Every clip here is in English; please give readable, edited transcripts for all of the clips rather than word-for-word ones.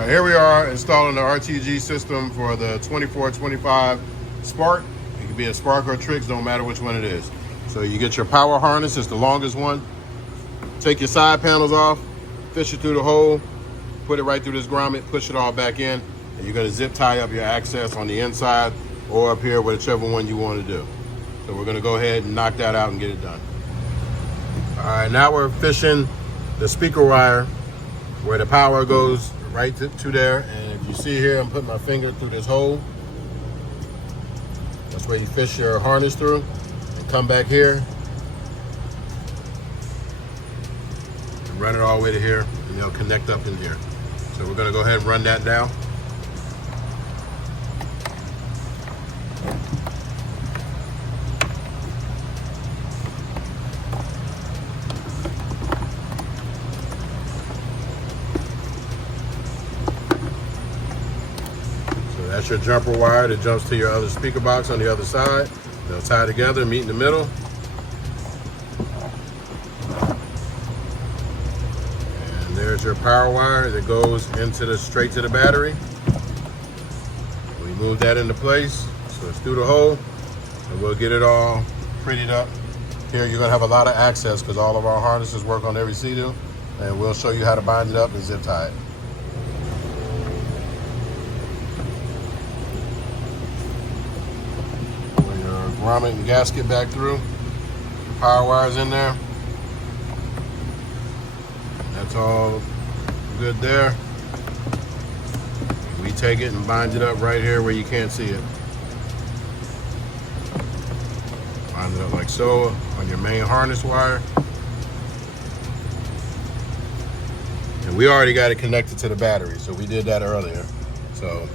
All right, here we are installing the RTG system for the 2425 Spark. It can be a Spark or a Trix, don't matter which one it is. So you get your power harness, it's the longest one. Take your side panels off, fish it through the hole, put it right through this grommet, push it all back in, and you're gonna zip tie up your access on the inside or up here, whichever one you want to do. So we're gonna go ahead and knock that out and get it done. All right, now we're fishing the speaker wire where the power goes right to there. And if you see here, I'm putting my finger through this hole. That's where you fish your harness through. And come back here and run it all the way to here, and they'll connect up in here. So we're gonna go ahead and run that down. That's your jumper wire that jumps to your other speaker box on the other side. They'll tie together, meet in the middle. And there's your power wire that goes straight to the battery. We move that into place, so it's through the hole, and we'll get it all prettied up. Here you're gonna have a lot of access because all of our harnesses work on every Seadoo, and we'll show you how to bind it up and zip tie it. Grommet and gasket back through. The power wire's in there. That's all good there. We take it and bind it up right here where you can't see it. Bind it up like so on your main harness wire. And we already got it connected to the battery, so we did that earlier. So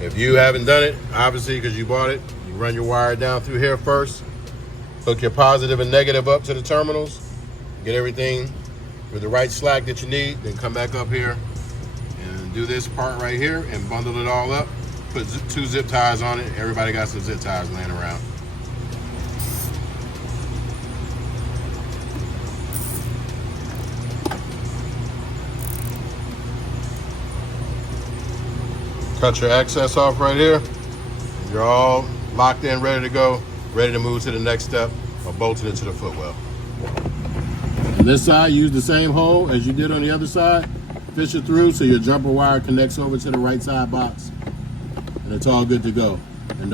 if you haven't done it, obviously because you bought it, you run your wire down through here first, hook your positive and negative up to the terminals, get everything with the right slack that you need, then come back up here and do this part right here and bundle it all up. Put 2 zip ties on it. Everybody got some zip ties laying around. Cut your access off right here. You're all locked in, ready to go, ready to move to the next step of bolting it to the footwell. On this side, use the same hole as you did on the other side. Fish it through so your jumper wire connects over to the right side box, and it's all good to go. And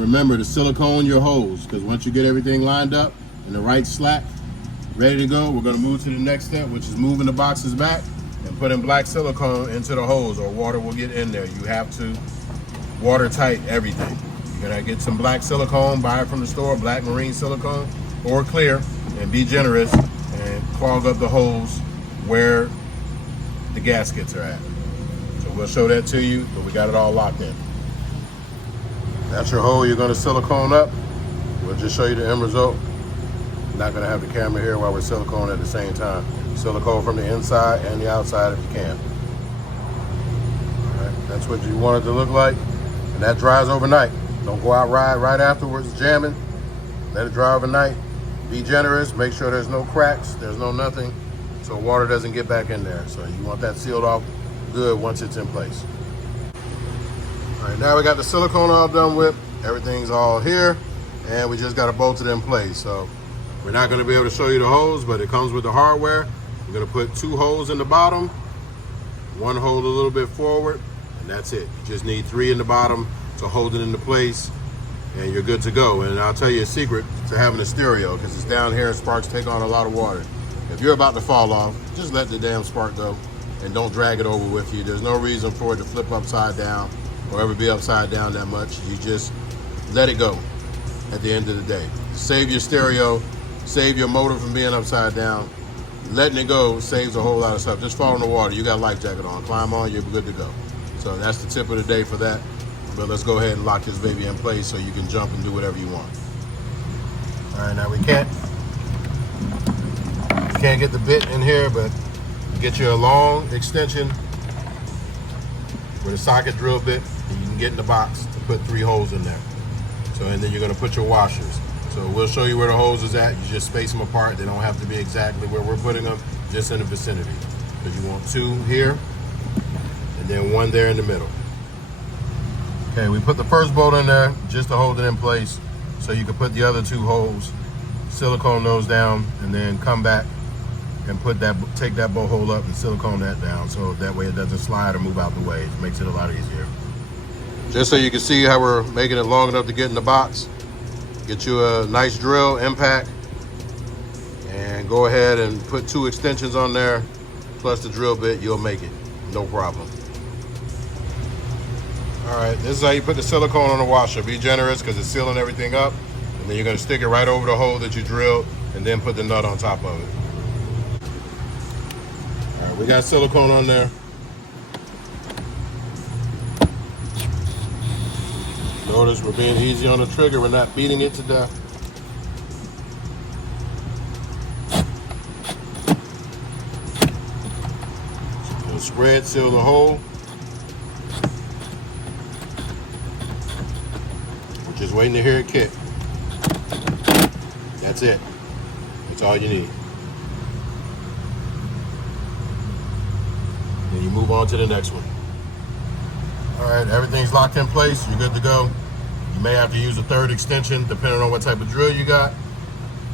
remember to silicone your holes, because once you get everything lined up in the right slack, ready to go, we're going to move to the next step, which is moving the boxes back and putting black silicone into the holes, or water will get in there. You have to watertight everything. You're gonna get some black silicone, buy it from the store, black marine silicone or clear, and be generous and clog up the holes where the gaskets are at. So we'll show that to you, but we got it all locked in. That's your hole you're gonna silicone up. We'll just show you the end result. I'm not gonna have the camera here while we're silicone at the same time. Silicone from the inside and the outside if you can. All right, that's what you want it to look like. And that dries overnight. Don't go out right afterwards jamming. Let it dry overnight. Be generous, make sure there's no cracks, there's no nothing, so water doesn't get back in there. So you want that sealed off good once it's in place. All right, now we got the silicone all done with. Everything's all here, and we just got to bolt it in place. So we're not gonna be able to show you the holes, but it comes with the hardware. We're gonna put 2 holes in the bottom, 1 hole a little bit forward, and that's it. You just need 3 in the bottom to hold it into place, and you're good to go. And I'll tell you a secret to having a stereo, because it's down here and sparks take on a lot of water. If you're about to fall off, just let the damn spark go and don't drag it over with you. There's no reason for it to flip upside down or ever be upside down that much. You just let it go at the end of the day. Save your stereo, save your motor from being upside down. Letting it go saves a whole lot of stuff. Just fall in the water, you got a life jacket on, climb on, you're good to go. So that's the tip of the day for that. But let's go ahead and lock this baby in place so you can jump and do whatever you want. All right, now we can't get the bit in here, but get you a long extension with a socket drill bit, and you can get in the box to put 3 holes in there. So, and then you're gonna put your washers. So we'll show you where the hose is at. You just space them apart. They don't have to be exactly where we're putting them, just in the vicinity. Because you want 2 here, and then one there in the middle. Okay, we put the first bolt in there just to hold it in place so you can put the other two holes, silicone those down, and then come back and take that bolt hole up and silicone that down so that way it doesn't slide or move out the way. It makes it a lot easier. Just so you can see how we're making it long enough to get in the box, get you a nice drill impact, and go ahead and put 2 extensions on there plus the drill bit. You'll make it, no problem. All right, this is how you put the silicone on the washer. Be generous because it's sealing everything up, and then you're going to stick it right over the hole that you drilled and then put the nut on top of it. All right, we got silicone on there. Notice we're being easy on the trigger. We're not beating it to death. So we'll spread seal the hole. We're just waiting to hear it kick. That's it. That's all you need. Then you move on to the next one. All right, everything's locked in place. You're good to go. You may have to use a 3rd extension depending on what type of drill you got,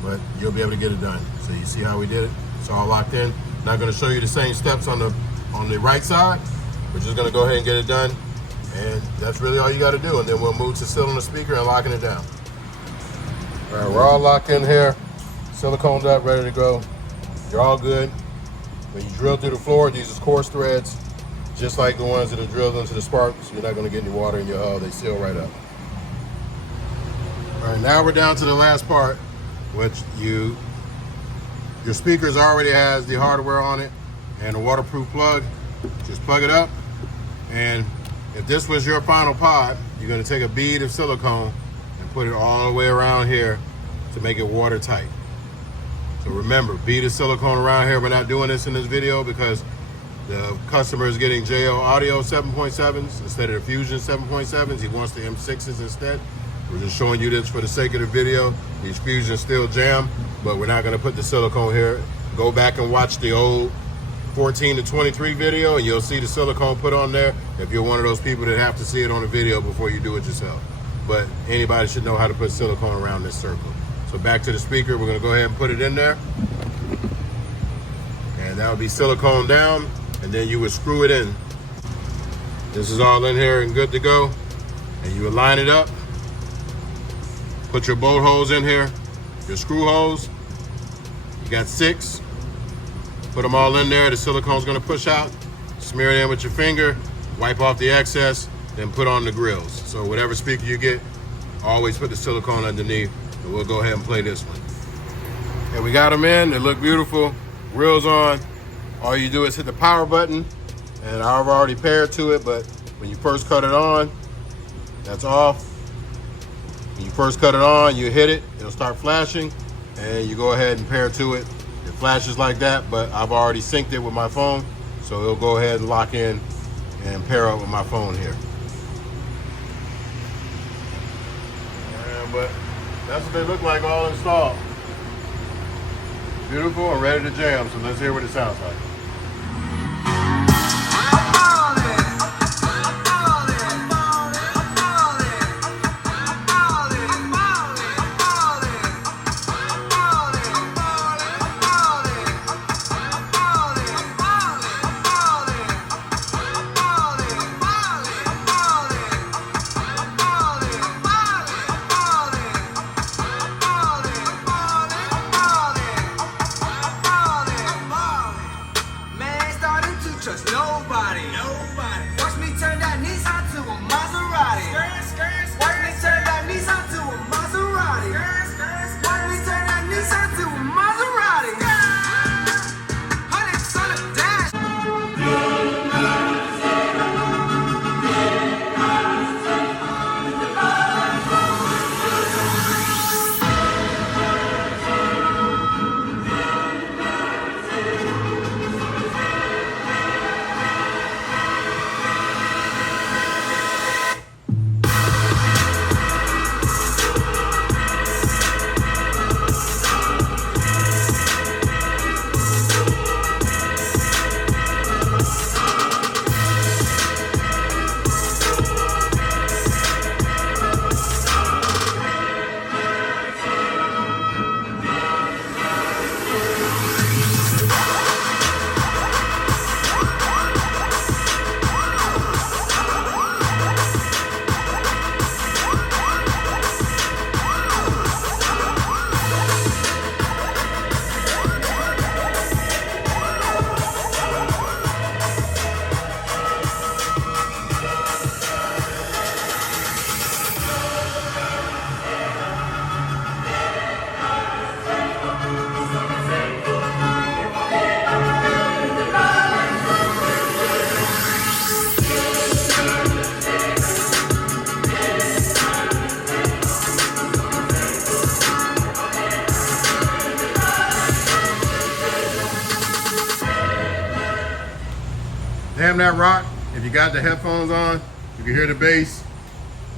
but you'll be able to get it done. So you see how we did it? It's all locked in. Not going to show you the same steps on the right side. We're just going to go ahead and get it done, and that's really all you got to do. And then we'll move to sealing the speaker and locking it down. All right, we're all locked in here, siliconed up, ready to go. You're all good. When you drill through the floor, these are coarse threads, just like the ones that are drilled into the Spark, so you're not going to get any water in your hull. They seal right up. All right, now we're down to the last part, which your speakers already has the hardware on it and a waterproof plug. Just plug it up, and if this was your final pod, you're going to take a bead of silicone and put it all the way around here to make it watertight. So remember, bead of silicone around here. We're not doing this in this video because the customer is getting JL Audio 7.7s instead of the Fusion 7.7s. He wants the M6s instead. We're just showing you this for the sake of the video. These Fusions still jam, but we're not going to put the silicone here. Go back and watch the old 14 to 23 video and you'll see the silicone put on there if you're one of those people that have to see it on the video before you do it yourself. But anybody should know how to put silicone around this circle. So back to the speaker, we're going to go ahead and put it in there. And that would be silicone down, and then you would screw it in. This is all in here and good to go. And you would line it up. Put your bolt holes in here, your screw holes. You got 6. Put them all in there. The silicone's gonna push out. Smear it in with your finger, wipe off the excess, then put on the grills. So whatever speaker you get, always put the silicone underneath, and we'll go ahead and play this one. And we got them in, they look beautiful. Grills on. All you do is hit the power button, and I've already paired to it, but when you first cut it on, that's off. When you first cut it on, you hit it, it'll start flashing, and you go ahead and pair to it. It flashes like that, but I've already synced it with my phone, so it'll go ahead and lock in and pair up with my phone here. But that's what they look like all installed. Beautiful and ready to jam, so let's hear what it sounds like. Trust nobody. Watch me turn that Nissan to a Maserati. Watch me turn that Nissan to a Maserati. Watch me turn that Nissan to a Maserati. 100 on the dash. that rock, if you got the headphones on, you can hear the bass.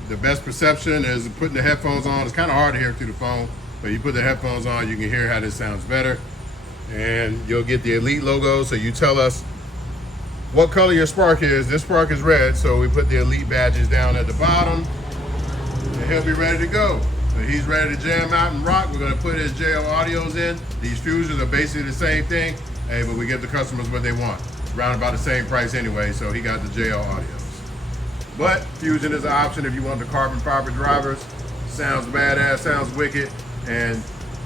The best perception is putting the headphones on. It's kind of hard to hear through the phone, but you put the headphones on, you can hear how this sounds better. And you'll get the Elite logo, so you tell us what color your Spark is. This Spark is red, so we put the Elite badges down at the bottom, and he'll be ready to go. So he's ready to jam out and rock. We're gonna put his JL audios in. These fusions are basically the same thing, hey, but we give the customers what they want. It's around about the same price anyway, so he got the JL audios. But fusion is an option if you want the carbon fiber drivers. Sounds badass, sounds wicked, and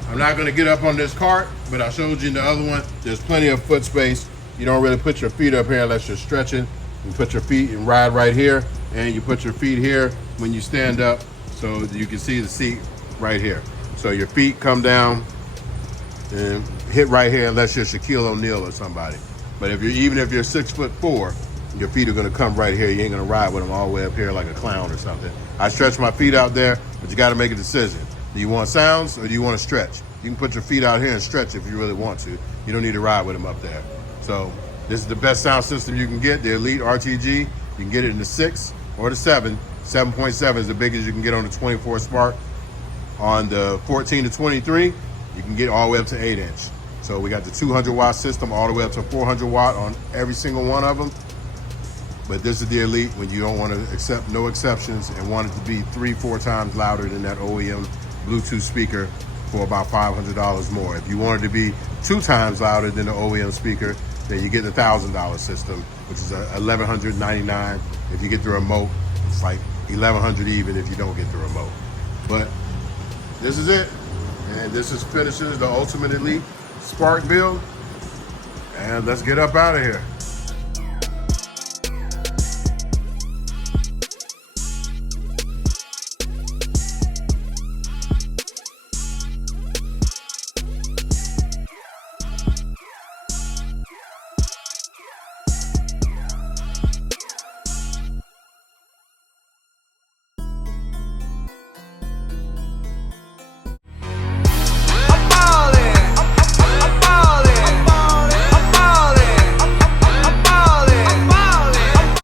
I'm not gonna get up on this cart, but I showed you in the other one, there's plenty of foot space. You don't really put your feet up here unless you're stretching. You put your feet and ride right here, and you put your feet here when you stand up so you can see the seat right here. So your feet come down and hit right here unless you're Shaquille O'Neal or somebody. But even if you're 6'4", your feet are gonna come right here. You ain't gonna ride with them all the way up here like a clown or something. I stretch my feet out there, but you gotta make a decision. Do you want sounds or do you want to stretch? You can put your feet out here and stretch if you really want to. You don't need to ride with them up there. So this is the best sound system you can get, the Elite RTG. You can get it in the 6 or the 7. 7.7 is the biggest you can get on the 24 Spark. On the 14 to 23, you can get all the way up to 8-inch. So we got the 200 watt system all the way up to 400 watt on every single one of them. But this is the Elite when you don't want to accept no exceptions and want it to be 3-4 times louder than that OEM Bluetooth speaker for about $500 more. If you want it to be 2 times louder than the OEM speaker, then you get the $1,000 system, which is $1,199. If you get the remote, it's like $1,100 even if you don't get the remote. But this is it, and this is finishes the Ultimate Elite Spark build, and let's get up out of here.